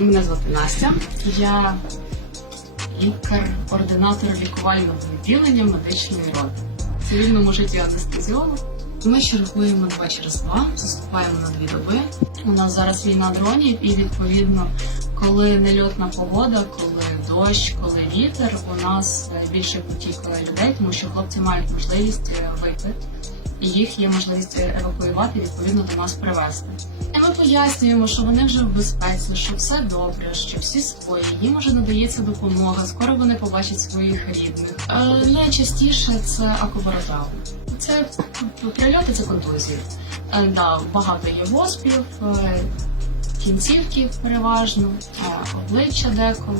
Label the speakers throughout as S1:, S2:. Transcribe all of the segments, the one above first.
S1: Мене звати Настя. Я лікар-координатор лікувального відділення медичної роти. В цивільному житті анестезіолог. Ми чергуємо два через два, заступаємо на дві доби. У нас зараз війна дронів, і відповідно, коли нельотна погода, коли дощ, коли вітер, у нас е, більше потік людей, тому що хлопці мають можливість е, вийти, і їх є можливість евакуювати, відповідно до нас привезти. І ми пояснюємо, що вони вже в безпеці, що все добре, що всі свої, їм вже надається допомога, скоро вони побачать своїх рідних. Е, найчастіше це акубаротравми. Це прильоти, це контузії. Е, да, багато є воспів, е, кінцівки переважно, е, обличчя деколи.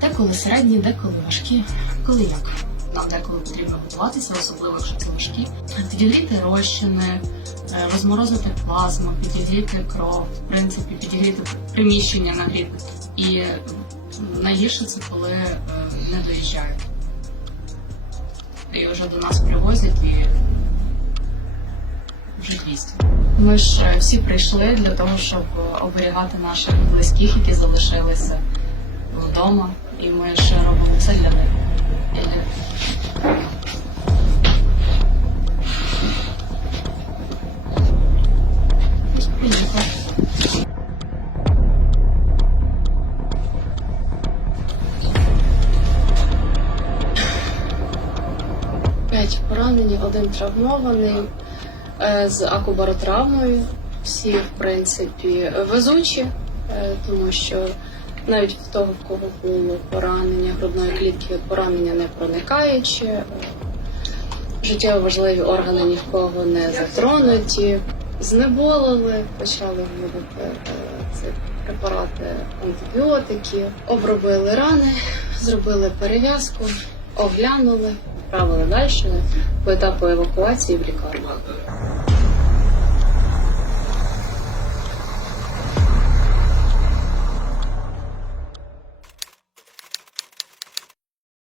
S1: Деколи середні, деколи важкі. Коли як? Нам деколи потрібно готуватися, особливо якщо це важкі. Підігріти розчини, е, розморозити плазму, підігріти кров, в принципі, підігріти приміщення нагріти. І е, найгірше це коли е, не доїжджають. І вже до нас привозять і вже 200. Ми ж всі прийшли для того, щоб оберігати наших близьких, які залишилися вдома, і ми ж робимо це для них. П'ять поранені, один травмований е, з акубаротравмою. Всі, в принципі, везучі, е, тому що навіть в того, в кого було поранення грудної клітки, поранення не проникаючи, е, життєво важливі органи ні в кого не затронуті, знеболили, почали вводити ці препарати антибіотики, обробили рани, зробили перев'язку, оглянули, правили далі по етапу евакуації в лікарню.